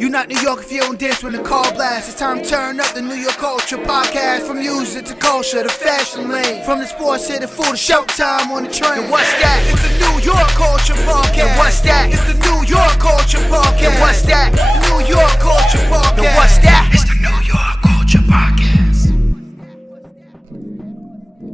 You not New York if you don't dance when the call blasts. It's time to turn up the New York Culture Podcast. From music to culture to fashion lane. From the sports to the food to showtime on the train. And what's that? It's the New York Culture Podcast. And what's that? It's the New York Culture Podcast. And what's that? New York Culture Podcast. And what's that? It's the New York Culture Podcast.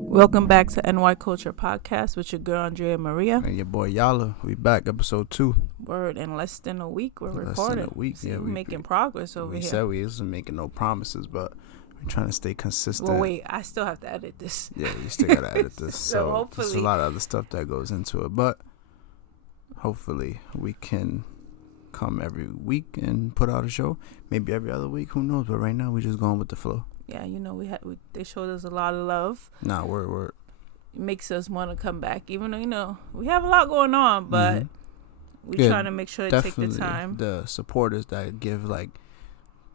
Welcome back to NY Culture Podcast with your girl Andrea Maria and your boy Yala. We back, episode 2. Word, in less than a week we're recording. Less than a week, yeah. We're making progress over here. We said we wasn't making no promises, but we're trying to stay consistent. Well, wait, I still have to edit this. Yeah, you still gotta edit this. So hopefully, there's a lot of other stuff that goes into it, but hopefully we can come every week and put out a show. Maybe every other week, who knows? But right now we're just going with the flow. Yeah, you know, they showed us a lot of love. Nah, word. It makes us want to come back, even though, you know, we have a lot going on, but we're trying to make sure to take the time. The supporters that give, like,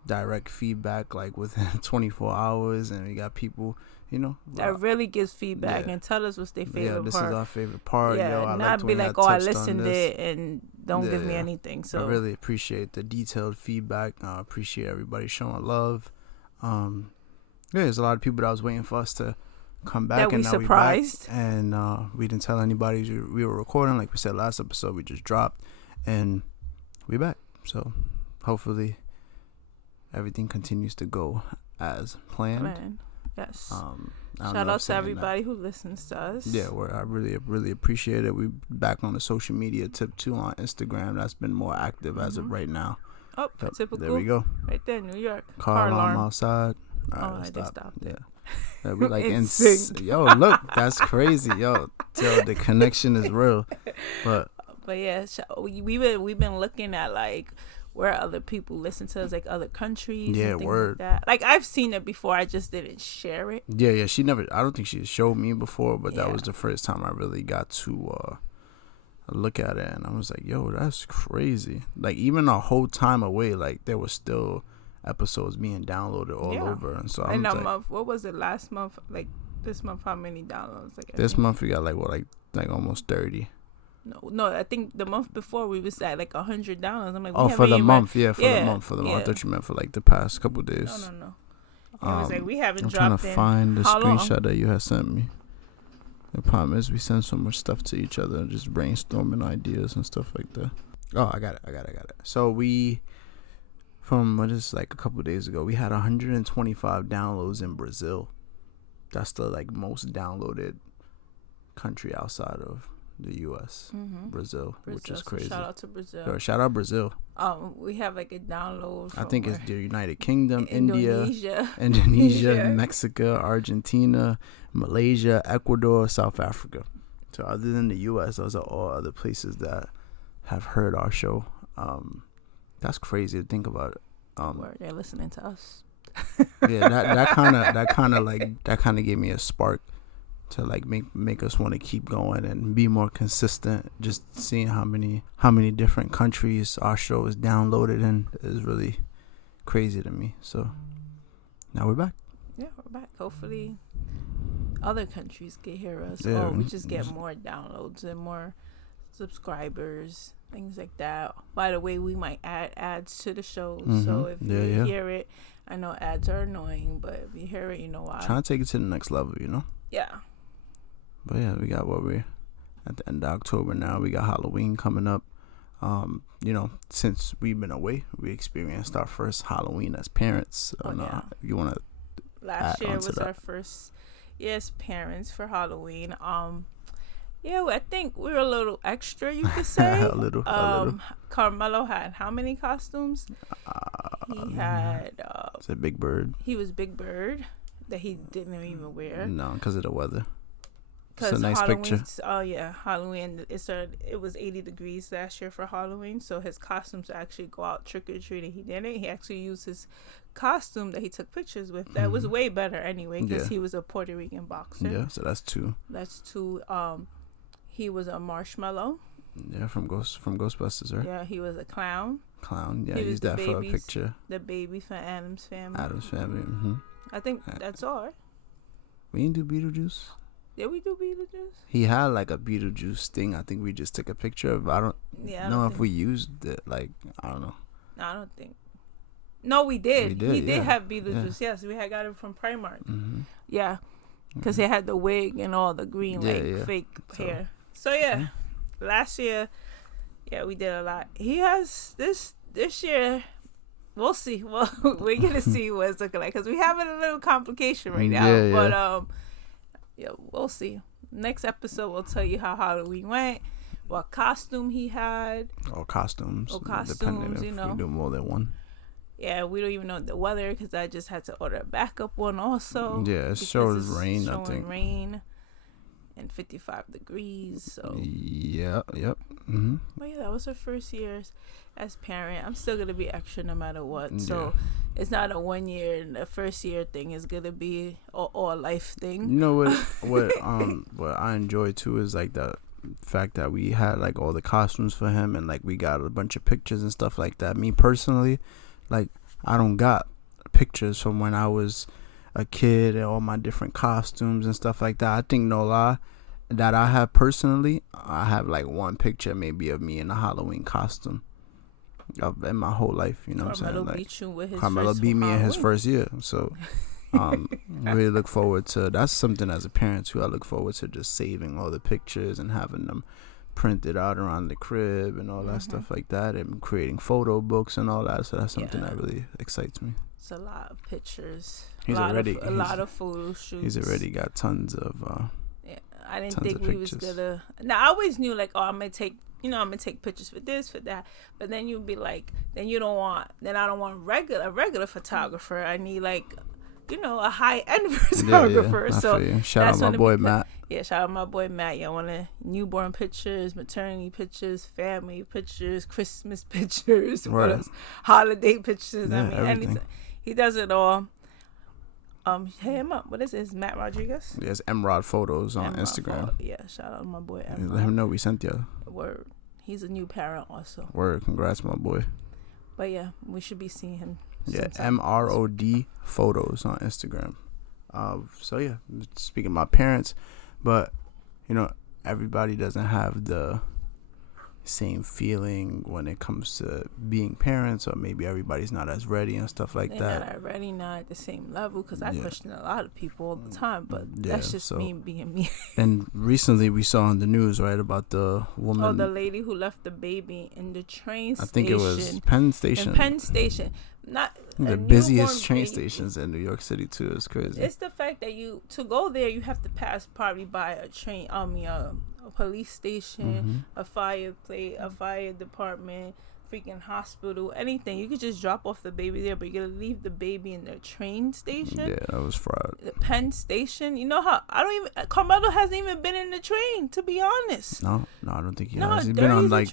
direct feedback, like, within 24 hours, and we got people, you know. That really gives feedback and tell us what's their favorite part. Yeah, this is our favorite part. Yeah, I not be like, I listened to it and don't give me anything. So I really appreciate the detailed feedback. I appreciate everybody showing love. There's a lot of people that was waiting for us to come back, that and we now surprised. We back, and we didn't tell anybody we were recording. Like we said last episode, we just dropped, and we back. So hopefully everything continues to go as planned. Man. Yes. Shout out to everybody who listens to us. Yeah, I really appreciate it. We back on the social media tip too on Instagram. That's been more active as of right now. Oh, typical. There we go. Right there, New York. Car alarm outside. All right, they stopped. Yeah, we like in sync. Yo, look, that's crazy. Yo, the connection is real. But yeah, we've been looking at like where other people listen to us, like other countries. Yeah, and things word. Like that. Like I've seen it before, I just didn't share it. Yeah. She never. I don't think she showed me before, but that was the first time I really got to look at it, and I was like, yo, that's crazy. Like even our whole time away, like there was still episodes being downloaded all over, and so I'm like, month, what was it last month? Like this month, how many downloads? Like this month we got like almost 30. No, I think the month before we was at like 100 downloads. I'm like, for the month, the month. I thought you meant for like the past couple days. No. It was like we haven't dropped. I'm trying to find the screenshot that you had sent me. The problem is we send so much stuff to each other, just brainstorming ideas and stuff like that. Oh, I got it. So from like a couple of days ago, we had 125 downloads in Brazil. That's the like most downloaded country outside of the U.S. Brazil, which is crazy. So shout out to Brazil. Yo, shout out Brazil. We have like a download from I think it's the United Kingdom, Indonesia, Mexico, Argentina, Malaysia, Ecuador, South Africa. So other than the U.S., those are all other places that have heard our show. That's crazy to think about it. They're listening to us. Yeah, that kind of gave me a spark to like make us want to keep going and be more consistent. Just seeing how many different countries our show is downloaded in is really crazy to me. So now we're back. Yeah, we're back. Hopefully other countries can hear us. Yeah, we just get more downloads and more subscribers, things like that. By the way, we might add ads to the show. So if you hear it, I know ads are annoying, but if you hear it, you know why. Trying to take it to the next level, you know? Yeah. But yeah, we got we're at the end of October now. We got Halloween coming up. You know, since we've been away, we experienced our first Halloween as parents. You want to last year was our first as parents for Halloween. I think we were a little extra, you could say. a little. Carmelo had how many costumes? He had is it Big Bird? He was Big Bird that he didn't even wear. No, because of the weather. It's a nice picture. Oh yeah, Halloween. It was 80 degrees last year for Halloween, so his costumes to actually go out trick or treating. He didn't. He actually used his costume that he took pictures with. That was way better anyway, because he was a Puerto Rican boxer. Yeah, so that's two. He was a marshmallow. Yeah, from Ghostbusters, right? Yeah, he was a clown. Yeah, use that for a picture. The baby from Addams Family. I think that's all. Right? We didn't do Beetlejuice. Did we do Beetlejuice? He had like a Beetlejuice thing. I think we just took a picture of. I don't know if we used it. Like, I don't know. I don't think. No, we did. He did yeah. have Beetlejuice. Yes, we had got it from Primark. Yeah, because he had the wig and all the green fake hair. So yeah, last year, yeah, we did a lot. He has this year. We'll see. Well, we're gonna see what it's looking like because we having a little complication right now. But yeah, we'll see. Next episode, we'll tell you how Halloween went, what costume he had. Or costumes. Depending if we do more than one. Yeah, we don't even know the weather because I just had to order a backup one also. Yeah, it shows rain, I think. Showing rain and 55 degrees. So yep. But yeah, that was her first year as parent. I'm still gonna be extra no matter what. So it's not a 1 year and the first year thing is gonna be all life thing. You know what I enjoy too is like the fact that we had like all the costumes for him and like we got a bunch of pictures and stuff like that. Me personally, like I don't got pictures from when I was a kid and all my different costumes and stuff like that. I think no lie that I have personally, I have like one picture maybe of me in a Halloween costume in my whole life. You know what I'm saying? Like Carmelo beat me in his first year, so really look forward to. That's something as a parent too. I look forward to just saving all the pictures and having them printed out around the crib and all that stuff like that, and creating photo books and all that. So that's something that really excites me. It's a lot of pictures. A lot of photo shoots. He's already got tons of. I didn't think we was gonna. Now I always knew like, I'm gonna take pictures for this, for that. But then you'd be like, then I don't want a regular photographer. I need like, a high end photographer. Yeah. So shout out my boy Matt. Yeah, shout out my boy Matt. Yeah, I want newborn pictures, maternity pictures, family pictures, Christmas pictures, holiday pictures. Yeah, I mean, anything. He does it all. Hit him up. What is this? Matt Rodriguez? Yes, Emerald Photos on Instagram. Yeah, shout out to my boy Emerald. Let him know we sent you. Word. He's a new parent also. Word. Congrats, my boy. But yeah, we should be seeing him. Yeah, MROD Photos on Instagram. So yeah, speaking of my parents, but everybody doesn't have the same feeling when it comes to being parents, or maybe everybody's not as ready and stuff like that. Not already, not at the same level, because I question a lot of people all the time, but that's just me being me. And recently we saw on the news, right, about the woman, the lady who left the baby in the train station. I think it was Penn Station. Not the busiest train stations in New York City too. It's crazy. It's the fact that to go there you have to pass probably by a train, a police station, a fire department, freaking hospital, anything. You could just drop off the baby there, but you gotta leave the baby in the train station. Yeah, that was fraud. The Penn Station. You know how Carmelo hasn't even been in the train, to be honest. No, I don't think he has. He's been on like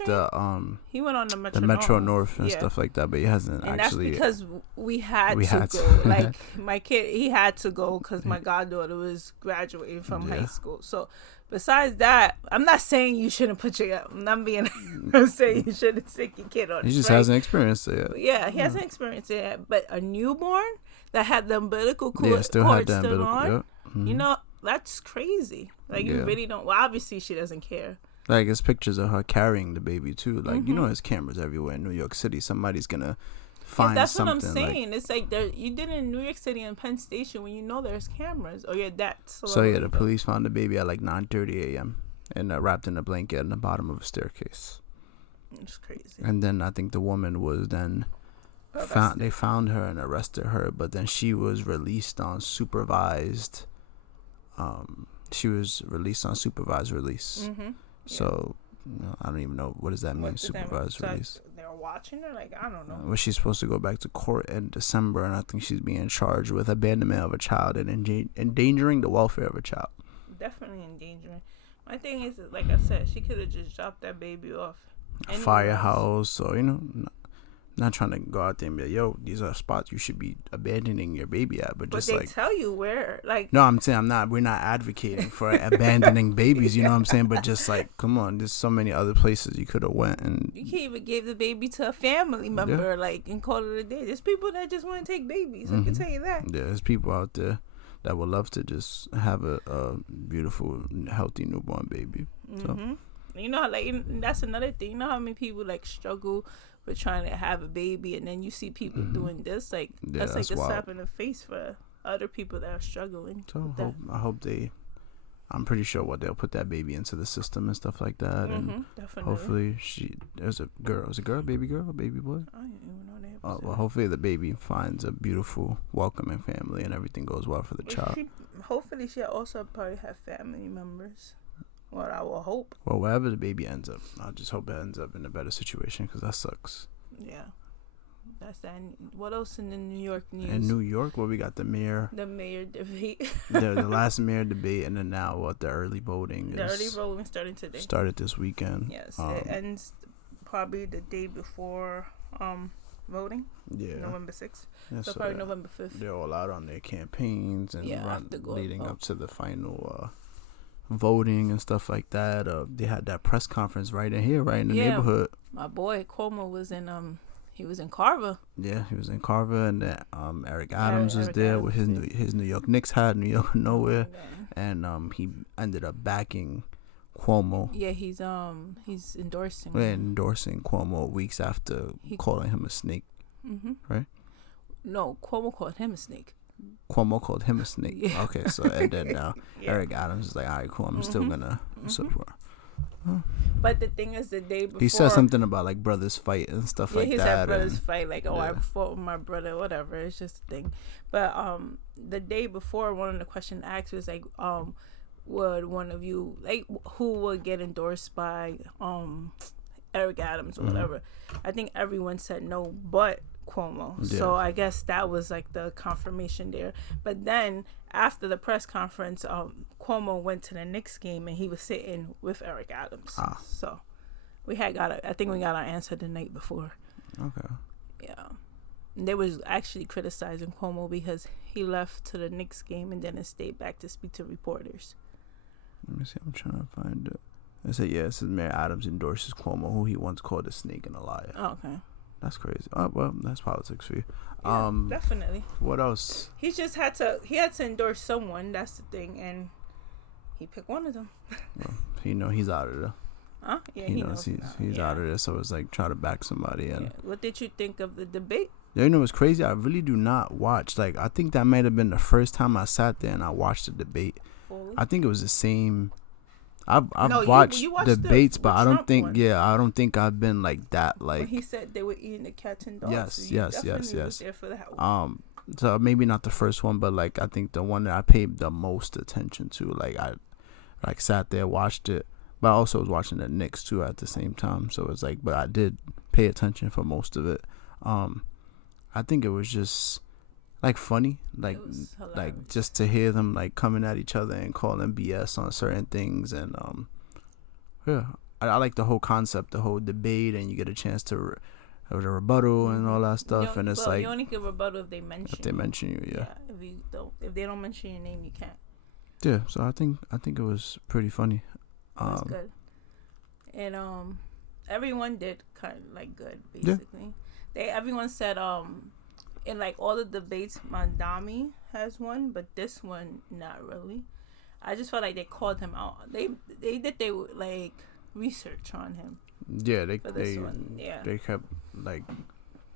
he went on the Metro North and stuff like that, but he hasn't actually. That's because we had to go. Like my kid, he had to go because my goddaughter was graduating from high school. So besides that, I'm not saying you shouldn't I'm saying you shouldn't take your kid on. He just hasn't experienced it yet. Yeah, he hasn't experienced it yet. But a newborn that had the umbilical cord still on, that's crazy. Like you really don't. Well, obviously she doesn't care. Like it's pictures of her carrying the baby too. Like there's cameras everywhere in New York City. Somebody's gonna find that's something. That's what I'm saying. It's like you did in New York City and Penn Station when there's cameras, or you're that slow. So yeah, the police found the baby at like 9:30 a.m. and wrapped in a blanket in the bottom of a staircase. It's crazy. And then I think the woman was then found. They found her and arrested her, but then she was released on supervised. She was released on supervised release. So I don't even know what does that mean. Supervised release. They're watching her. Like I don't know. Well, she's supposed to go back to court in December, and I think she's being charged with abandonment of a child and endangering the welfare of a child. Definitely endangering. My thing is, like I said, she could have just dropped that baby off. A firehouse, or not trying to go out there and be like, yo, these are spots you should be abandoning your baby at, but just they tell you where, like. No, I'm saying we're not advocating for abandoning babies, you know what I'm saying? But just like, come on, there's so many other places you could have went, and you can't even give the baby to a family member, and call it a day. There's people that just want to take babies. I can tell you that. Yeah, there's people out there that would love to just have a beautiful, healthy newborn baby. So. You know how, like, that's another thing. You know how many people like struggle with trying to have a baby, and then you see people doing this, like, that's like a slap in the face for other people that are struggling. So I hope they. I'm pretty sure they'll put that baby into the system and stuff like that, and Definitely. hopefully there's a girl. Was it a girl, baby girl, baby boy? I didn't even know that. Well, hopefully the baby finds a beautiful, welcoming family and everything goes well for the child. Hopefully she'll also probably have family members. What I will hope. Well, wherever the baby ends up, I just hope it ends up in a better situation because that sucks. Yeah. That's that. What else in the New York news? In New York, where we got the mayor debate. the last mayor debate, and then now the early voting. The early voting started today. Started this weekend. Yes, it ends probably the day before voting. Yeah, November 6th. Yeah, so probably November 5th. They're all out on their campaigns and leading up to the final voting and stuff like that. They had that press conference right in the neighborhood. My boy Cuomo was in he was in Carver. Yeah, he was in Carver, and Eric Adams was there with his New York Knicks hat, New York nowhere, and he ended up backing Cuomo. Yeah, he's endorsing. Endorsing Cuomo weeks after calling him a snake. Right? No, Cuomo called him a snake. Cuomo called him a snake. Yeah. Okay, so and then now Eric Adams is like, all right, cool, I'm still gonna support. But the thing is, the day before he said something about like brothers fight and stuff like that. He said brothers fight, like, I fought with my brother, whatever. It's just a thing. But the day before, one of the questions asked was like, would one of you, like, who would get endorsed by Eric Adams or whatever? I think everyone said no, but Cuomo. Yeah. So I guess that was like the confirmation there. But then after the press conference, Cuomo went to the Knicks game and he was sitting with Eric Adams. So I think we got our answer the night before. Okay. Yeah. And they was actually criticizing Cuomo because he left to the Knicks game and then stayed back to speak to reporters. Let me see. I'm trying to find it. I said, it says Mayor Adams endorses Cuomo, who he once called a snake and a liar. Oh, okay. That's crazy. Oh, well, that's politics for you. Yeah, definitely. What else? He just had to endorse someone. That's the thing, and he picked one of them. Well, he's out of there. Huh? Yeah, he knows he's out of there. So it's like try to back somebody. And what did you think of the debate? Yeah, you know what's crazy? I really do not watch. Like, I think that might have been the first time I sat there and I watched the debate. Fully? I think it was the same. I've watched debates, but I don't think I don't think I've been like that. Like, when he said they were eating the cats and dogs. Yes. Was there for that one. So maybe not the first one, but like I think the one that I paid the most attention to. Like I sat there, watched it, but I also was watching the Knicks too at the same time. So it's like, but I did pay attention for most of it. I think it was just like funny, like just to hear them like coming at each other and calling BS on certain things, and I like the whole concept, the whole debate, and you get a chance to the rebuttal and all that stuff, and it's like you only get rebuttal if they mention you. Yeah. If they don't mention your name, you can't. Yeah, so I think it was pretty funny. That's good, and everyone did kind of like good basically. Yeah. Everyone said in like all the debates, Mandami has won, but this one not really. I just felt like they called him out. They did like research on him. Yeah, they kept like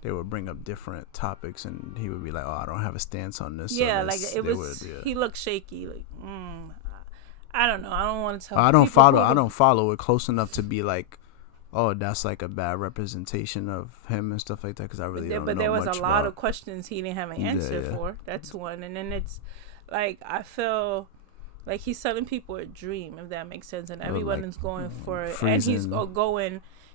they would bring up different topics and he would be like, "Oh, I don't have a stance on this." Yeah, so like it was. He looked shaky. Like, I don't know. I don't want to tell. I don't follow it close enough to be like, oh, that's like a bad representation of him and stuff like that, because I really don't know much. But there was a lot of questions he didn't have an answer for. That's one. And then it's like, I feel like he's selling people a dream, if that makes sense, and everyone is going for it. Freezing.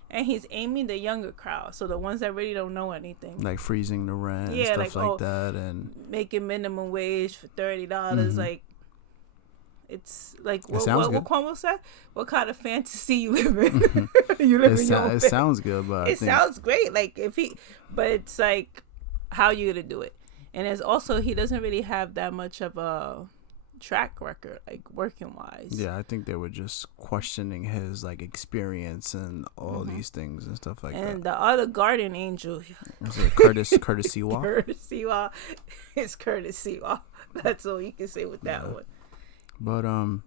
And he's aiming the younger crowd, so the ones that really don't know anything, like freezing the rent and stuff like that, and making minimum wage for $30. Like, it's like what Cuomo said. What kind of fantasy you live in? You live in your own. It sounds good, but it sounds great. Like but it's like, how you gonna do it? And it's also, he doesn't really have that much of a track record, like working wise. Yeah, I think they were just questioning his like experience and all these things and stuff like that. And the other guardian angel, was it Curtis Sewell? Curtis Sewell. It's Curtis Sewell. That's all you can say with that one. But I'm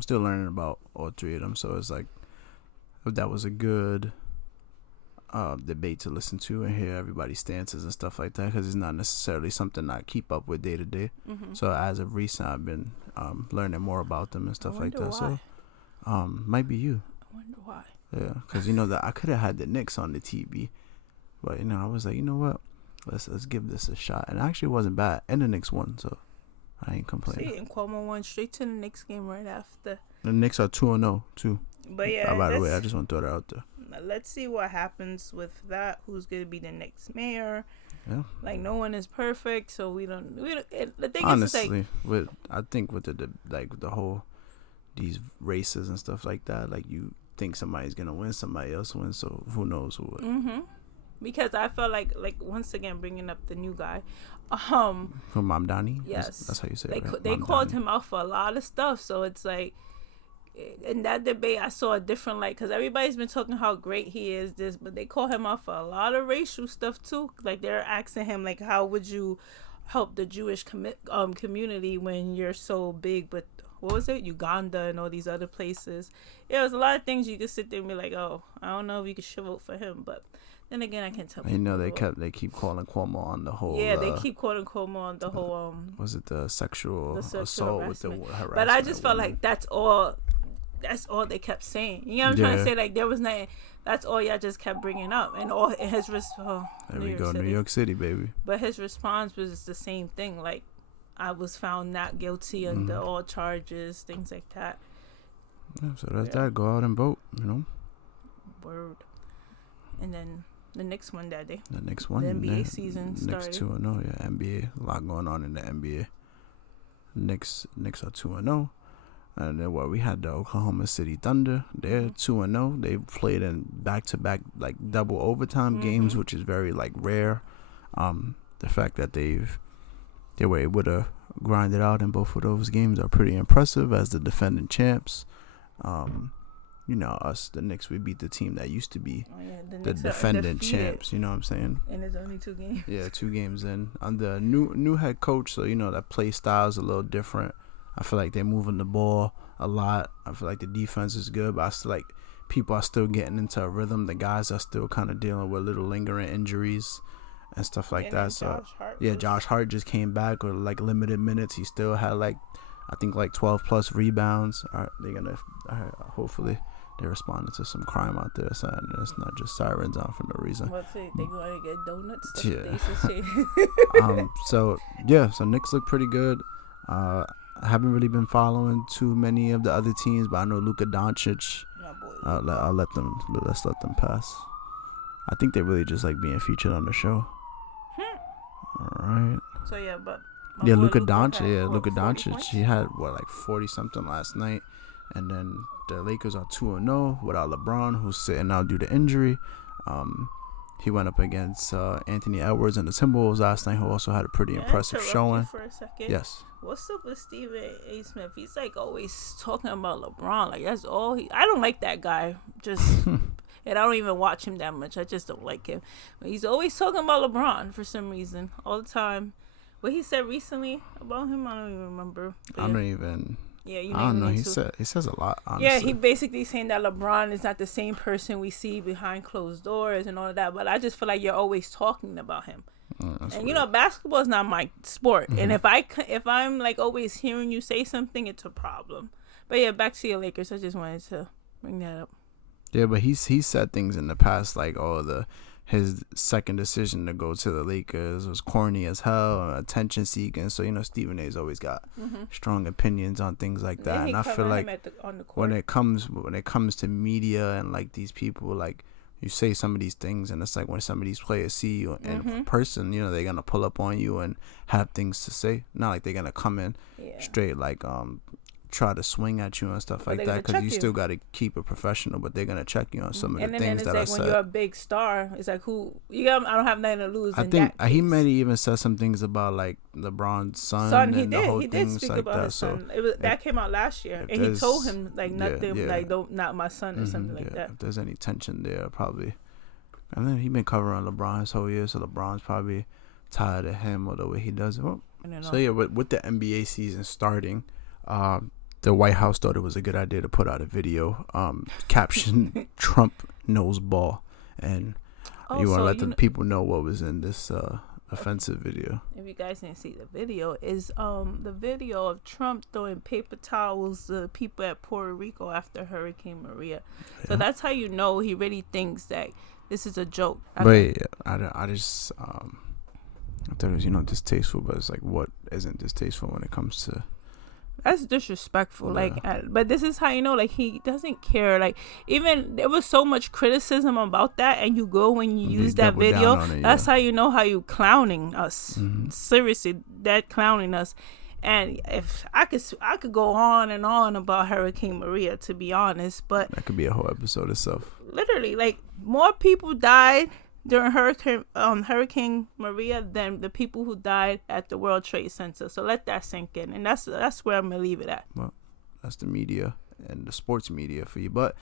still learning about all three of them, so it's like that was a good debate to listen to and hear everybody's stances and stuff like that, because it's not necessarily something I keep up with day to day. So as of recent, I've been learning more about them and stuff like that. Why. So might be you. I wonder why. Yeah, because that I could have had the Knicks on the TV, but I was like, you know what, let's give this a shot, and actually it wasn't bad, and the Knicks won, so I ain't complaining. See, and Cuomo went straight to the Knicks game right after. The Knicks are 2-0 too. But yeah, by the way, I just want to throw that out there. Let's see what happens with that. Who's gonna be the next mayor? Yeah. Like, no one is perfect, so we don't. The thing Honestly, is, I think with the whole these races and stuff like that, like you think somebody's gonna win, somebody else wins, so who knows who would. Because I felt like once again bringing up the new guy, from Mamdani. Yes, that's how you say it. Right? They called him out for a lot of stuff, so it's like. In that debate, I saw a different light, because everybody's been talking how great he is, but they call him out for a lot of racial stuff too. Like, they're asking him, like, how would you help the Jewish community when you're so big? But what was it, Uganda and all these other places? Yeah, there's a lot of things you could sit there and be like, oh, I don't know if you could vote for him, but then again, I can't tell. They keep calling Cuomo on the whole. Yeah, they keep calling Cuomo on the whole. Was it the sexual assault with the harassment? But I just felt like that's all they kept saying. You know what I'm trying to say? Like, there was nothing. That's all y'all just kept bringing up, and all his response. There we go, New York City, baby. But his response was the same thing. Like, I was found not guilty under all charges, things like that. Yeah, so that's that. Go out and vote. Word. And then the next one that day. The next one. The NBA season started. Next 2-0. Yeah, NBA. A lot going on in the NBA. Knicks are 2-0. And then we had the Oklahoma City Thunder. They're 2-0. They played in back-to-back like double overtime games, which is very like rare. The fact that they were able to grind it out in both of those games are pretty impressive as the defending champs. Us, the Knicks, we beat the team that used to be the defending champs. You know what I'm saying? And it's only 2 games. Yeah, 2 games in. Under new head coach, so that play style is a little different. I feel like they're moving the ball a lot. I feel like the defense is good, but I still like people are still getting into a rhythm. The guys are still kind of dealing with little lingering injuries and stuff like that. So Josh Hart just came back with like limited minutes. He still had I think 12 plus rebounds. They're gonna hopefully they're responding to some crime out there, so it's not just sirens on for no reason. What's it? They going to get donuts? So Knicks look pretty good. I haven't really been following too many of the other teams, but I know Luka Doncic. Let's let them pass. I think they really just like being featured on the show. All right. So but Luka Doncic. Luka Doncic. He had 40 something last night, and then the Lakers are 2-0 without LeBron, who's sitting out due to injury. He went up against Anthony Edwards and the Timberwolves last night, who also had a pretty impressive showing. For a second. Yes. What's up with Stephen A. Smith? He's like always talking about LeBron. Like, that's all I don't like that guy. And I don't even watch him that much. I just don't like him. But he's always talking about LeBron for some reason, all the time. What he said recently about him, I don't even remember. But I don't even. Yeah, I don't know. He says a lot. Honestly. Yeah, he basically saying that LeBron is not the same person we see behind closed doors and all of that. But I just feel like you're always talking about him. And weird. Basketball is not my sport. And if I'm like always hearing you say something, it's a problem. But yeah, back to your Lakers. I just wanted to bring that up. Yeah, but he said things in the past like, his second decision to go to the Lakers was corny as hell, attention seeking. So Stephen A's always got strong opinions on things like that. And I feel like when it comes to media and like these people, like you say some of these things, and it's like when some of these players see you in person, they're gonna pull up on you and have things to say. Not like they're gonna come in straight like try to swing at you and stuff like that, because you still got to keep it professional, but they're gonna check you on some of the things that I said. And then it's like when you're a big star, it's like I don't have nothing to lose. I think he might even said some things about like LeBron's son. He did speak like about that, his son. That came out last year, and he told him like nothing, like not my son or something like that. If there's any tension there, probably. And then he been covering LeBron his whole year, so LeBron's probably tired of him or the way he does it. So with the NBA season starting, the White House thought it was a good idea to put out a video, caption Trump knows ball, and you want to let the people know what was in this offensive video. If you guys didn't see the video, is the video of Trump throwing paper towels to people at Puerto Rico after Hurricane Maria. So that's how you know he really thinks that this is a joke. I just I thought it was distasteful, but it's like, what isn't distasteful when it comes to? That's disrespectful. Yeah. But this is how you know, he doesn't care. Even there was so much criticism about that, and you go when you use that video. That's how you know how you clowning us. Mm-hmm. Seriously, that clowning us. And if I could go on and on about Hurricane Maria, to be honest, but that could be a whole episode itself. Literally, more people died during Hurricane Maria than the people who died at the World Trade Center. So let that sink in, and that's where I'm gonna leave it at. Well, that's the media and the sports media for you, but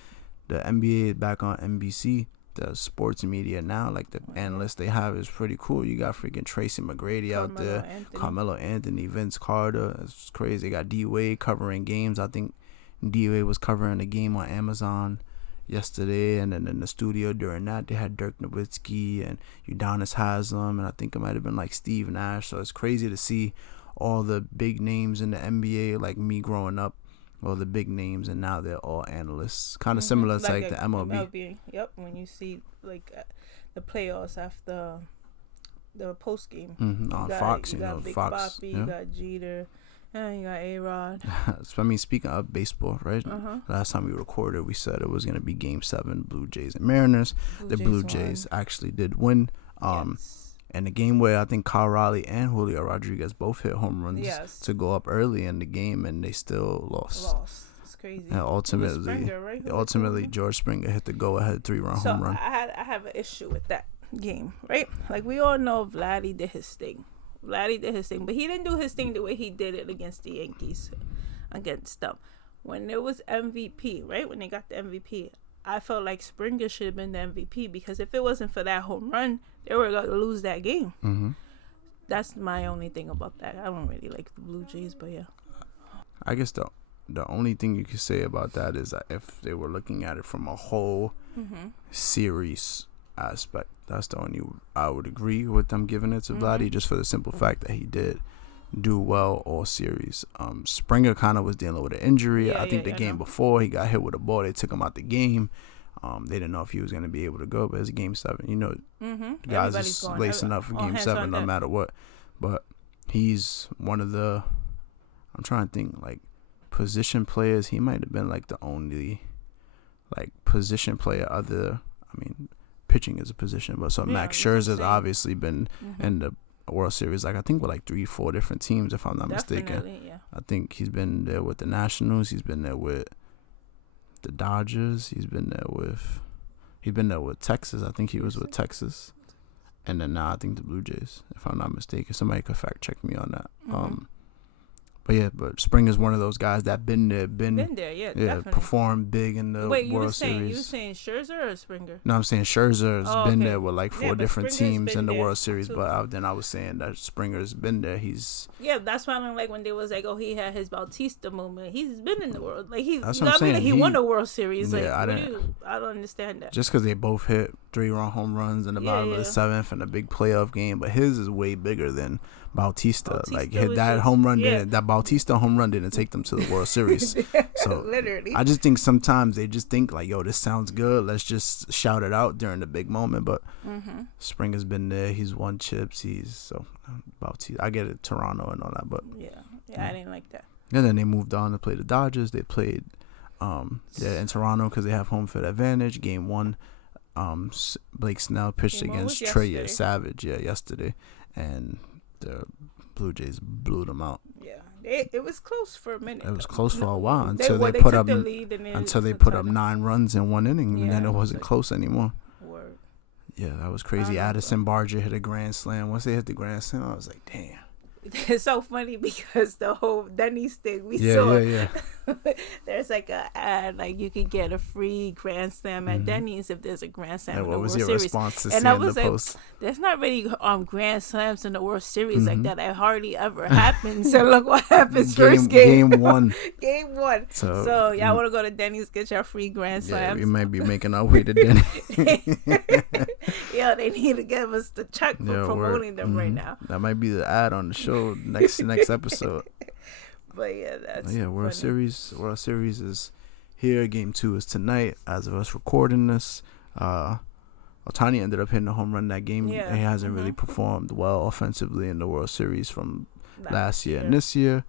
the NBA is back on NBC. The sports media now, the analysts they have is pretty cool. You got freaking Tracy McGrady out there, Carmelo Anthony, Vince Carter. It's crazy. They got D-Wade covering games. I think D-Wade was covering a game on Amazon yesterday, and then in the studio during that they had Dirk Nowitzki and Udonis Haslem, and I think it might have been Steve Nash. So it's crazy to see all the big names in the NBA, like me growing up, all the big names, and now they're all analysts. Kind of similar to the MLB. Yep, when you see the playoffs after the post game on Fox, you got Big Fox, Papi, you got Jeter. Yeah, you got A-Rod. So, speaking of baseball, right? Last time we recorded, we said it was going to be Game 7, Blue Jays and Mariners. The Blue Jays actually did win. And the game where I think Kyle Raleigh and Julio Rodriguez both hit home runs to go up early in the game, and they still lost. It's crazy. And ultimately, George Springer hit the go-ahead 3-run home run. I have an issue with that game, right? We all know Vladdy did his thing. But he didn't do his thing the way he did it against the Yankees, against them. When it was MVP, right? When they got the MVP, I felt like Springer should have been the MVP, because if it wasn't for that home run, they were going to lose that game. Mm-hmm. That's my only thing about that. I don't really like the Blue Jays, but yeah. I guess the only thing you could say about that is that if they were looking at it from a whole series aspect, that's the only I would agree with them giving it to Vladdy, just for the simple fact that he did do well all series. Springer kind of was dealing with an injury. I think the game before, he got hit with a ball. They took him out the game. They didn't know if he was going to be able to go, but it's Game 7. Guys is lacing up for Game 7 no matter what. But he's one of the, I'm trying to think, position players. He might have been the only position player pitching is a position, but Max Scherzer's obviously been in the World Series, I think with 3-4 different teams, if I'm not mistaken. Yeah. I think he's been there with the Nationals. He's been there with the Dodgers. He's been there with Texas. I think he was with Texas, and then now I think the Blue Jays, if I'm not mistaken. Somebody could fact check me on that. But Springer's one of those guys that been there, definitely. Performed big in the World Series. You were saying Scherzer or Springer? No, I'm saying Scherzer's been there with 4 different teams in the World Series, but then I was saying that Springer's been there. That's why I don't like when they was he had his Bautista moment. He's been in the world. That's what I'm saying. He won a World Series. I don't understand that. Just because they both hit 3-run home runs in the bottom of the 7th and a big playoff game, but his is way bigger than Bautista. That home run that Bautista home run didn't take them to the World Series. So literally, I just think sometimes they just think yo, this sounds good, let's just shout it out during the big moment. But Springer's been there. He's won chips. Bautista. I get it, Toronto and all that, but I didn't like that. And then they moved on to play the Dodgers. They played in Toronto because they have home field advantage. Game 1, Blake Snell pitched against Trey Savage yesterday, and the Blue Jays blew them out. Yeah, it was close for a minute. It was close for a while until they put up 9 runs in 1 inning, and then it wasn't close anymore. Yeah, that was crazy. Addison Barger hit a grand slam. Once they hit the grand slam, I was like, damn. it's so funny because the whole Denny's thing we Yeah, saw. yeah. There's like a ad like you could get a free Grand Slam at Denny's if there's a Grand Slam Yeah, in the what World was your Series. response to And seeing I was the like, post? there's not really Grand Slams in the World Series like that. It hardly ever happens. And look what happens first game. Game 1. Game 1. So y'all want to go to Denny's, get your free Grand Yeah, Slams. we might be making our way to Denny. Yeah, they need to give us the check for promoting them right now. That might be the ad on the show next episode. But yeah, that's World funny. Series is here. Game 2 is tonight. As of us recording this, Ohtani ended up hitting a home run that game. Yeah. He hasn't really performed well offensively in the World Series from last year and this year.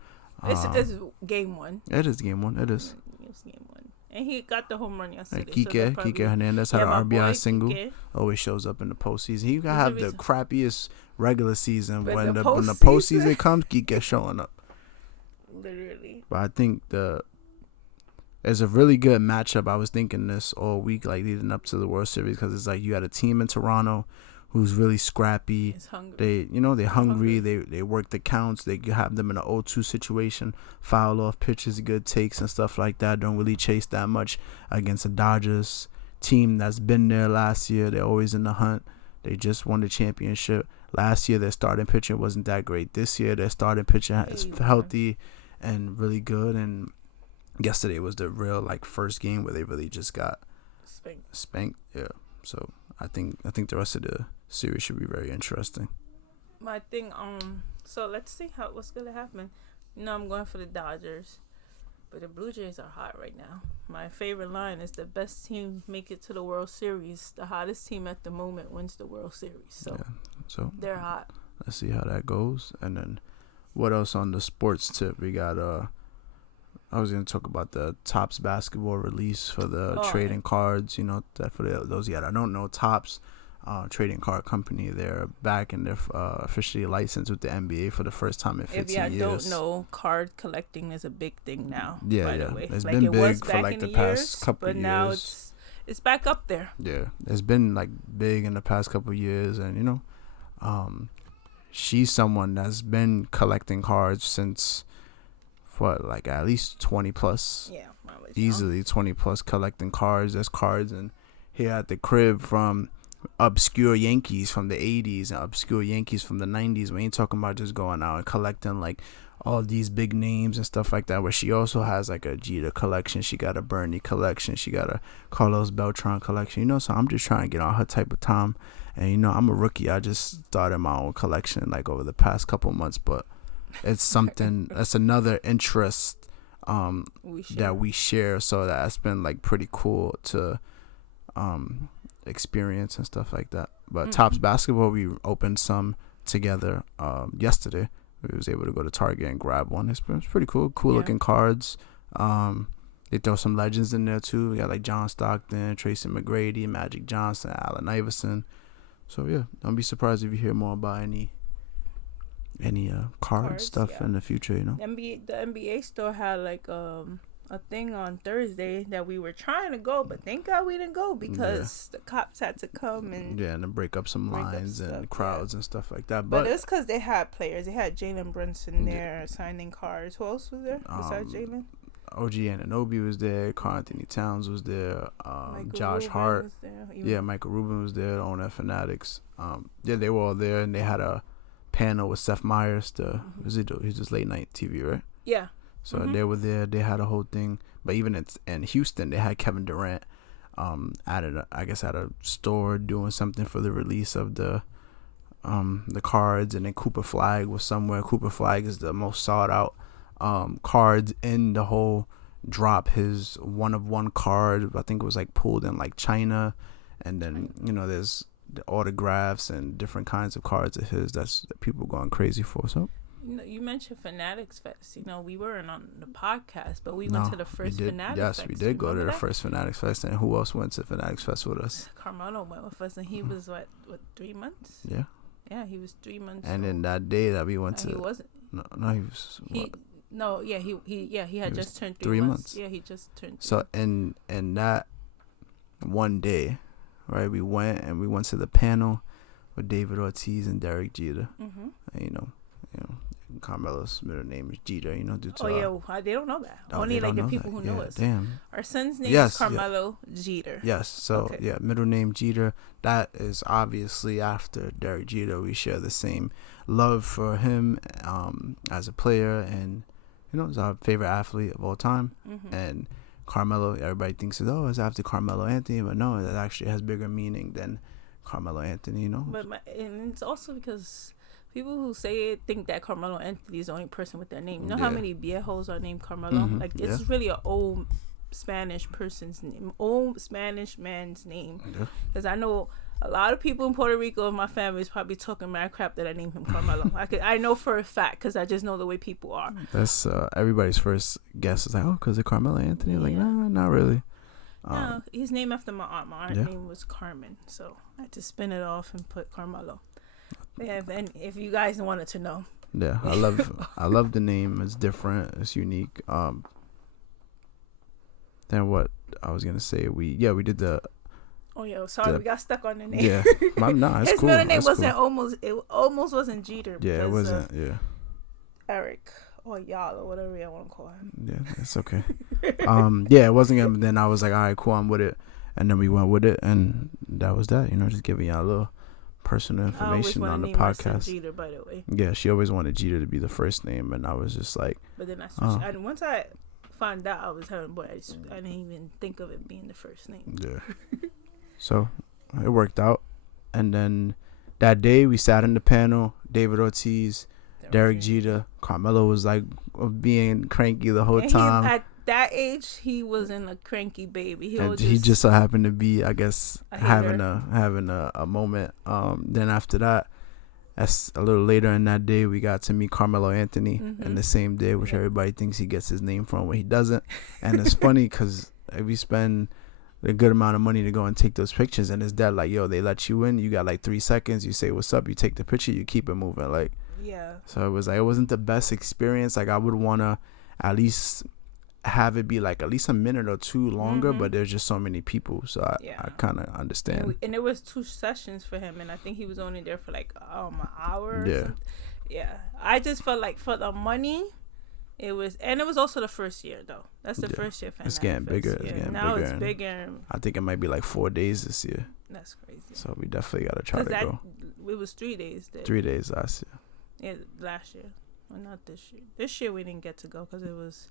It's game 1. It is game 1. It is. It's game 1, and he got the home run yesterday. Kike Hernandez had an RBI single. Kike. Always shows up in the postseason. He can have the crappiest regular season, But when the the postseason? postseason comes, Kike showing up. Literally. But I think it's a really good matchup. I was thinking this all week, like leading up to the World Series, because it's like you had a team in Toronto who's really scrappy. It's hungry. They're hungry. They work the counts. They have them in an 0-2 situation, foul off pitches, good takes and stuff like that. Don't really chase that much against a Dodgers team that's been there last year. They're always in the hunt. They just won the championship. Last year, their starting pitching wasn't that great. This year, their starting pitching is healthy and really good. And yesterday was the real first game where they really just got spanked. Yeah. So I think the rest of the series should be very interesting. My thing, so let's see what's gonna happen. I'm going for the Dodgers, but the Blue Jays are hot right now. My favorite line is the best team make it to the World Series. The hottest team at the moment wins the World Series. So they're hot. Let's see how that goes. And then what else on the sports tip? We got I was going to talk about the Topps basketball release for the trading cards. That for those yet I don't know, Topps trading card company, they're back and they're officially licensed with the NBA for the first time in 15 years. If you don't know, card collecting is a big thing now. Yeah, by the way. It's been big for the past couple but years. Now it's back up there. Yeah, it's been big in the past couple years, and she's someone that's been collecting cards since at least 20 plus. Yeah, easily 20 plus collecting cards. There's cards and here at the crib from obscure Yankees from the 80s and obscure Yankees from the 90s. We ain't talking about just going out and collecting all these big names and stuff like that, where she also has a Jeter collection, she got a Bernie collection, she got a Carlos Beltran collection, so I'm just trying to get on her type of time. And I'm a rookie. I just started my own collection over the past couple months, but it's something that's another interest that we share, so that's been pretty cool to experience and stuff like that. But Topps basketball, we opened some together yesterday. We was able to go to Target and grab one. It's pretty cool looking cards. They throw some legends in there too. We got John Stockton, Tracy McGrady, Magic Johnson, Allen Iverson. So yeah, don't be surprised if you hear more about any card stuff in the future. The NBA store had a thing on Thursday that we were trying to go, but thank God we didn't go because the cops had to come and and break up some lines and crowds and stuff like that. But it's because they had players. They had Jalen Brunson there signing cards. Who else was there besides Jalen? OG Anunoby was there. Karl Anthony Towns was there. Josh Rubin Hart. was there. Michael Rubin was there. Owner Fanatics. They were all there, and they had a panel with Seth Meyers. He's just late night TV, right? Yeah. So they were there. They had a whole thing. But even in Houston, they had Kevin Durant at a store doing something for the release of the cards. And then Cooper Flag was somewhere. Cooper Flag is the most sought out cards in the whole drop. His one-of-one card, I think it was pulled in China. And then, there's the autographs and different kinds of cards of his that people are going crazy for. So you mentioned Fanatics Fest. We weren't on the podcast, but we went to the first Fanatics Fest. Yes, we did go to the first Fanatics Fest. And who else went to Fanatics Fest with us? Carmelo went with us, and he was what 3 months? Yeah. Yeah, he was 3 months. And then that day that we went to, he wasn't. No, he was. He had just turned 3 months. Yeah, he just turned. So in that one day, right, we went to the panel with David Ortiz and Derek Jeter. Mm-hmm. And, Carmelo's middle name is Jeter. You know, due to they don't know that. Oh, Only they like the don't know people that. who know Yeah, us. damn. Our son's name Yes, is Carmelo Jeter. Yes. So Okay. middle name Jeter. That is obviously after Derek Jeter. We share the same love for him as a player, and you know, he's our favorite athlete of all time. Mm-hmm. And Carmelo, everybody thinks it's after Carmelo Anthony, but no, that actually has bigger meaning than Carmelo Anthony. You know. But and it's also because people who say it think that Carmelo Anthony is the only person with their name. You know how many viejos are named Carmelo? Mm-hmm. Like it's really an old Spanish person's name, old Spanish man's name. Because I know a lot of people in Puerto Rico in my family is probably talking mad crap that I named him Carmelo. I know for a fact because I just know the way people are. That's everybody's first guess is like, oh, because of Carmelo Anthony. Yeah. Like, nah, not really. No, he's named after my aunt. My aunt's name was Carmen, so I had to spin it off and put Carmelo. Yeah, and if you guys wanted to know. Yeah, I love the name. It's different. It's unique. Then what I was gonna say, we did the. Oh yeah, sorry, we got stuck on the name. Yeah, it's his cool. middle name It's wasn't cool. it almost wasn't Jeter. Yeah, it wasn't. Yeah. Eric or Y'all or whatever you want to call him. Yeah, it's okay. It wasn't him. Then I was like, all right, cool, I'm with it. And then we went with it, and that was that. You know, just giving y'all a little personal information on the podcast. Jeter, by the way. Yeah, she always wanted Jeter to be the first name, and I was just like. But then I switched. And once I found out I was having a boy, I didn't even think of it being the first name. Yeah. So it worked out, and then that day we sat in the panel. David Ortiz, Derek Jeter, Carmelo was like being cranky the whole time. At that age, he wasn't a cranky baby. He just so happened to be, I guess, having a moment. Then after that, that's a little later in that day, we got to meet Carmelo Anthony in the same day, which everybody thinks he gets his name from when he doesn't. And it's funny because we spend a good amount of money to go and take those pictures, and his dad like, yo, they let you in, you got like 3 seconds, you say what's up, you take the picture, you keep it moving, like. Yeah. So it was like, it wasn't the best experience. Like, I would want to at least have it be like at least a minute or two longer, but there's just so many people, so I kind of understand. And there was 2 sessions for him, and I think he was only there for like an hour. I just felt like for the money, it was also the first year though. That's the first year. It's getting bigger. Now it's bigger. I think it might be like 4 days this year. That's crazy. So we definitely gotta try to go. It was 3 days. 3 days last year. Yeah, last year. Well, not this year. This year we didn't get to go because it was,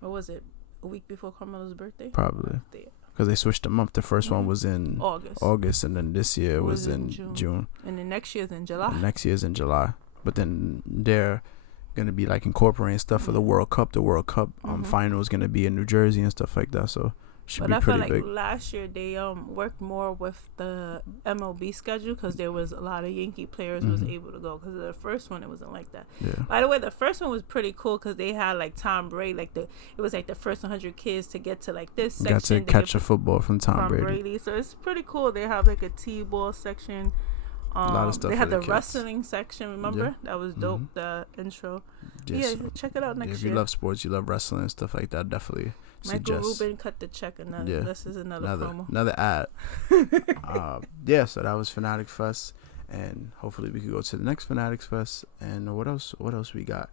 what was it, a week before Carmelo's birthday? Probably. Because they switched the month. The first one was in August, and then this year it was in June. And the next year's in July. But then they're gonna be like incorporating stuff for the World Cup. The World Cup final is gonna be in New Jersey and stuff like that. So should be pretty big. But I feel like last year they worked more with the MLB schedule because there was a lot of Yankee players was able to go. Because the first one it wasn't like that. Yeah. By the way, the first one was pretty cool because they had like Tom Brady, it was like the first 100 kids to get to like this section. Got to catch a football from Tom Brady. So it's pretty cool. They have like a T-ball section. A lot of stuff. They had the kids. Wrestling section. Remember that was dope. The intro. Yes. Yeah, check it out next year. If you love sports, you love wrestling and stuff like that, definitely Michael Rubin cut the check. This is another promo. Another ad. So that was Fanatic Fest, and hopefully we could go to the next Fanatics Fest. And what else we got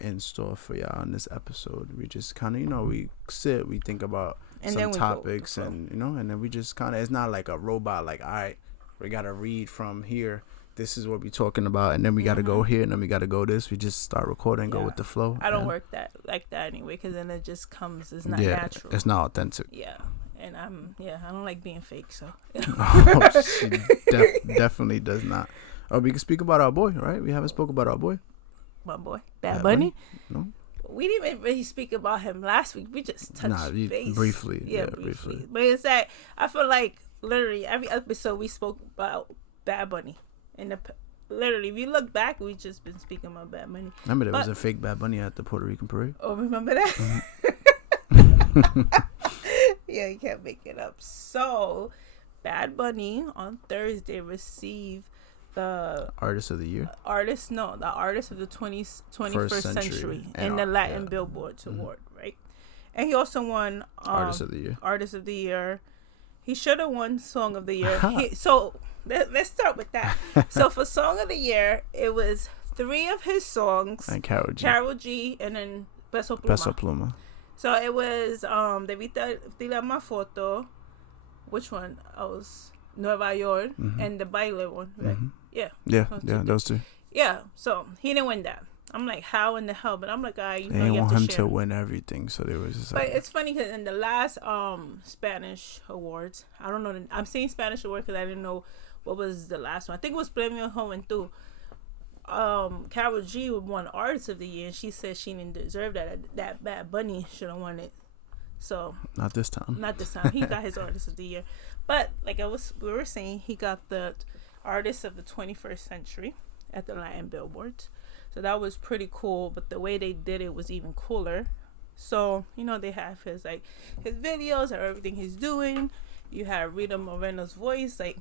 in store for y'all in this episode? We just kind of, we sit, we think about some topics, and and then we just kind of, it's not like a robot, like, all right, we gotta read from here, this is what we're talking about, and then we gotta go here, and then we gotta go this. We just start recording, go with the flow. I don't work like that anyway, because then it just comes, it's not natural. It's not authentic. Yeah. And I don't like being fake, so. She definitely does not. Oh, we can speak about our boy, right? We haven't spoke about our boy. My boy, Bad Bunny? No. We didn't even really speak about him last week. We just touched base. Briefly. Yeah, briefly. But it's like, I feel like literally every episode we spoke about Bad Bunny. Literally, if you look back, we just been speaking about Bad Bunny. Remember there was a fake Bad Bunny at the Puerto Rican parade? Oh, remember that? Yeah, you can't make it up. So, Bad Bunny on Thursday received the Artist of the Year. The artist of the 21st century in the Latin Billboard Award, right? And he also won Artist of the Year. He should have won Song of the Year. So let's start with that. So for Song of the Year, it was 3 of his songs. And Karol G, and then Peso Pluma. Peso Pluma. So it was Debiste Tirar Más Foto. Which one? I was Nueva York, and the Baile one, right? Yeah, those two. Yeah, so he didn't win that. I'm like, how in the hell? But I'm like, you they know, didn't you have want him to to win everything, so there was just But like, it's funny because in the last Spanish awards, I don't know. I'm saying Spanish award because I didn't know what was the last one. I think it was Premio Juventud. Karol G won Artist of the Year, and she said she didn't deserve that. That Bad Bunny should have won it. So not this time. Not this time. He got his Artist of the Year, but like we were saying, he got the Artist of the 21st Century at the Latin Billboards. So that was pretty cool. But the way they did it was even cooler. So you know they have his videos or everything he's doing. You have Rita Moreno's voice like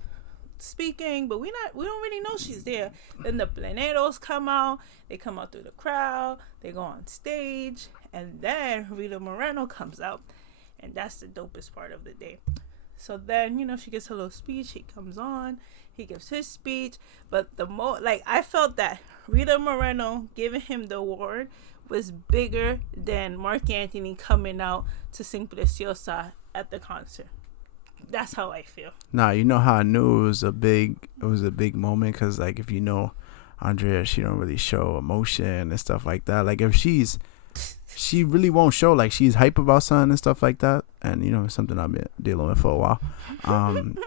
speaking, but we don't really know she's there. Then the Planeros come out. They come out through the crowd. They go on stage, and then Rita Moreno comes out, and that's the dopest part of the day. So then, you know, she gets a little speech. He comes on. He gives his speech. But I felt that Rita Moreno giving him the award was bigger than Marc Anthony coming out to sing Preciosa at the concert. That's how I feel. Nah, you know how I knew it was a big moment? Because, like, if you know Andrea, she don't really show emotion and stuff like that. Like, if she really won't show, like, she's hype about something and stuff like that. And, you know, it's something I've been dealing with for a while.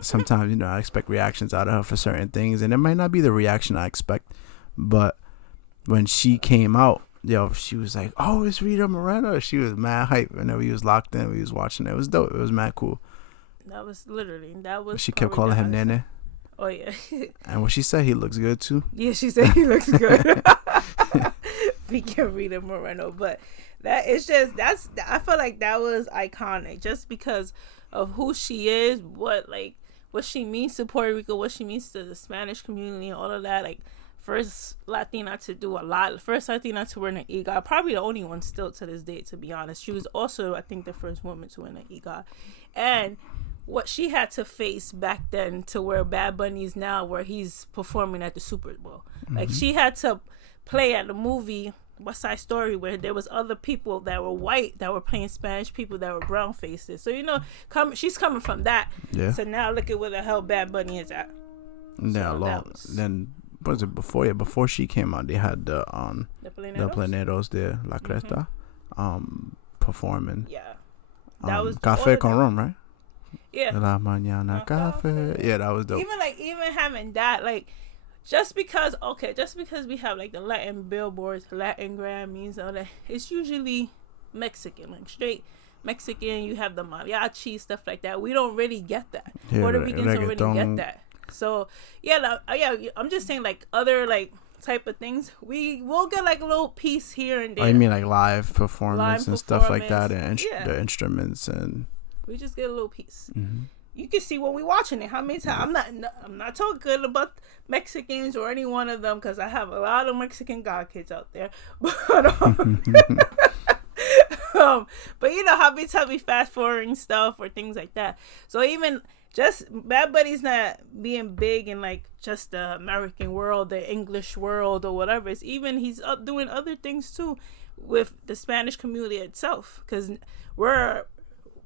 Sometimes, you know, I expect reactions out of her for certain things, and it might not be the reaction I expect. But when she came out, she was like, oh, it's Rita Moreno. She was mad hype. And then we was locked in. We was watching it. It was dope. It was mad cool. That was she kept calling him Nene. Oh, yeah. And what she said, he looks good, too. Yeah, she said he looks good. We can read him Moreno. But I feel like that was iconic just because of who she is, what she means to Puerto Rico, what she means to the Spanish community, and all of that. Like, first Latina to do a lot. First Latina to win an EGOT. Probably the only one still to this day, to be honest. She was also, I think, the first woman to win an EGOT. And what she had to face back then to where Bad Bunny is now, where he's performing at the Super Bowl. Like, she had to play at the movie West Side Story where there was other people that were white that were playing Spanish people that were brown faces. So, you know, she's coming from that. Yeah. So now look at where the hell Bad Bunny is at. Yeah, then what was it before? Yeah, before she came out, they had the Planeros there, La Cresta, performing. Yeah, that was Café con Ron, right? Yeah. La mañana café. Yeah, that was dope. Even having that, like, just because we have like the Latin Billboards, Latin Grammys, all that, it's usually Mexican, like straight Mexican. You have the mariachi, stuff like that. We don't really get that. Yeah, Puerto Ricans don't really get that. So yeah, I'm just saying, like, other like type of things, we will get like a little piece here and there. I mean, like live performance and stuff like that, and the instruments, and we just get a little piece. You can see when we watching it how many times. I'm not talking good about Mexicans or any one of them because I have a lot of Mexican god kids out there, but you know how many times we fast forwarding stuff or things like that. So even just Bad Bunny's not being big in like just the American world, the English world, or whatever. It's even he's up doing other things too with the Spanish community itself, because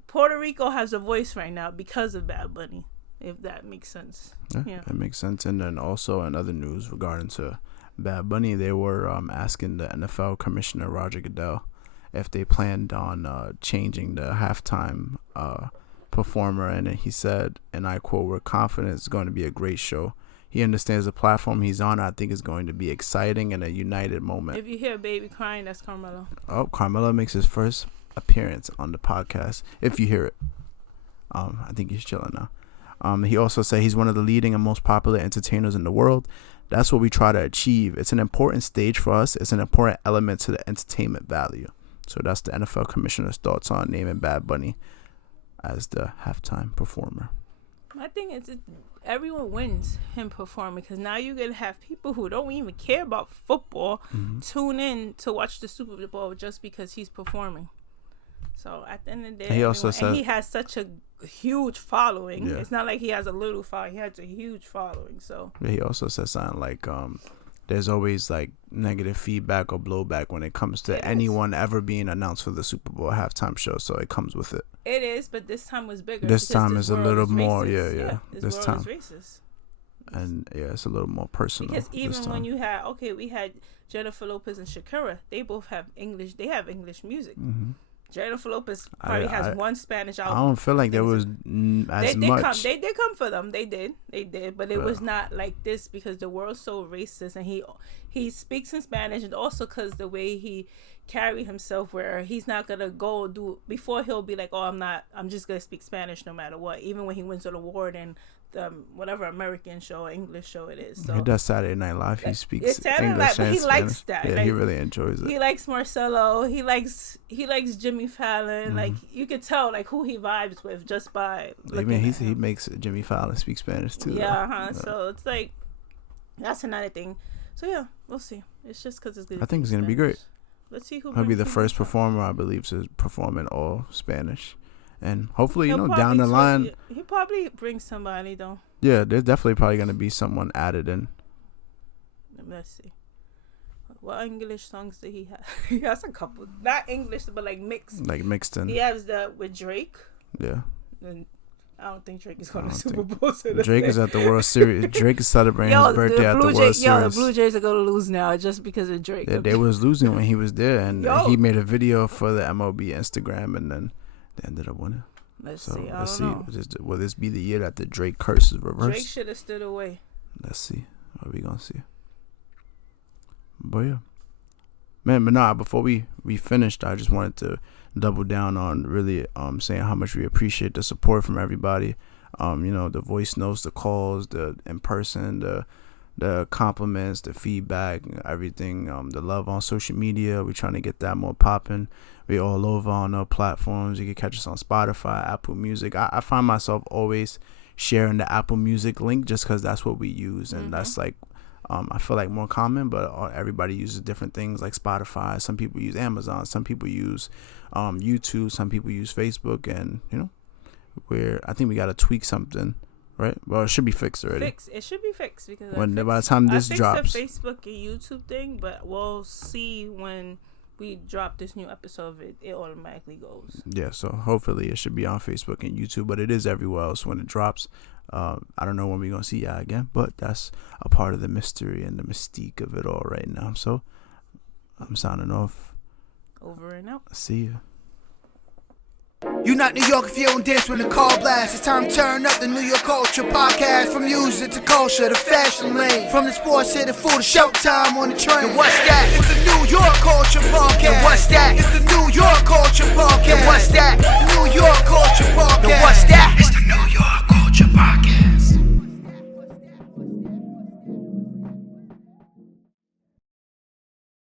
Puerto Rico has a voice right now because of Bad Bunny, if that makes sense. Yeah, that makes sense. And then also in other news regarding to Bad Bunny, they were asking the NFL commissioner Roger Goodell if they planned on changing the halftime performer, and he said, and I quote, "We're confident it's going to be a great show. He understands the platform he's on. I think it's going to be exciting and a united moment." If you hear a baby crying, that's Carmelo. Oh, Carmelo makes his first appearance on the podcast. If you hear it, I think he's chilling now. He also said he's one of the leading and most popular entertainers in the world. That's what we try to achieve. It's an important stage for us. It's an important element to the entertainment value. So that's the NFL commissioner's thoughts on naming Bad Bunny as the halftime performer. My thing is, everyone wins him performing, because now you're going to have people who don't even care about football tune in to watch the Super Bowl just because he's performing. So at the end of the day, he also said, and he has such a huge following. Yeah. It's not like he has a little following. He has a huge following. So he also said something like, there's always like negative feedback or blowback when it comes to anyone ever being announced for the Super Bowl halftime show. So it comes with it. It is, but this time was bigger. This time is a little more, racist. yeah. This time, is racist. And yeah, it's a little more personal. Because even when you had, we had Jennifer Lopez and Shakira. They both have English. They have English music. Mm-hmm. Jennifer Lopez probably has one Spanish album. I don't feel like there was as much. They did come for them. They did. But it was not like this because the world's so racist, and he speaks in Spanish, and also because the way he carry himself, where he's not gonna go do before he'll be like, I'm just gonna speak Spanish no matter what. Even when he wins an award and whatever American show, English show it is. So he does Saturday Night Live. He speaks but English and he Spanish. likes that. Yeah, like, he really enjoys it. He likes Marcelo. He likes Jimmy Fallon. Mm-hmm. Like you could tell like who he vibes with just by looking Even at him. he makes Jimmy Fallon speak Spanish too. Yeah, So it's like that's another thing. So yeah, we'll see. It's just because it's good. I think it's gonna be great. Let's see who. He'll be the first performer, I believe, to perform in all Spanish, and hopefully, down the line, he probably brings somebody though. Yeah, there's definitely probably gonna be someone added in. Let's see. What English songs did he have? He has a couple, not English, but like mixed. Like mixed in. He has with Drake. Yeah. And I don't think Drake is going to Super Bowl. Drake is at the World Series. Drake is celebrating his birthday at the World Series. The Blue Jays are going to lose now just because of Drake. Yeah, they was losing when he was there, and he made a video for the MLB Instagram, and then they ended up winning. Let's see. Will this be the year that the Drake curse is reversed? Drake should have stood away. Let's see. What are we gonna see? But yeah, man. But nah. Before we finished, I just wanted to double down on really saying how much we appreciate the support from everybody. The voice notes, the calls, the in person, the compliments, the feedback, everything. The love on social media. We're trying to get that more popping. We're all over on our platforms. You can catch us on Spotify, Apple Music. I find myself always sharing the Apple Music link just because that's what we use. And that's like, I feel like more common, but everybody uses different things like Spotify. Some people use Amazon. Some people use YouTube. Some people use Facebook. And, I think we got to tweak something, right? Well, it should be fixed already. It should be fixed because by the time this drops. I fixed the Facebook and YouTube thing, but we'll see when we drop this new episode, it automatically goes. Yeah, so hopefully it should be on Facebook and YouTube, but it is everywhere else when it drops. I don't know when we're going to see y'all again, but that's a part of the mystery and the mystique of it all right now. So I'm signing off. Over and out. See ya. You not New York if you don't dance when the call blasts. It's time to turn up the New York culture podcast. From music to culture, the fashion lane. From the sports to the food, to showtime on the train. And what's that? It's the New York culture podcast. And what's that? It's the New York culture podcast. And what's that?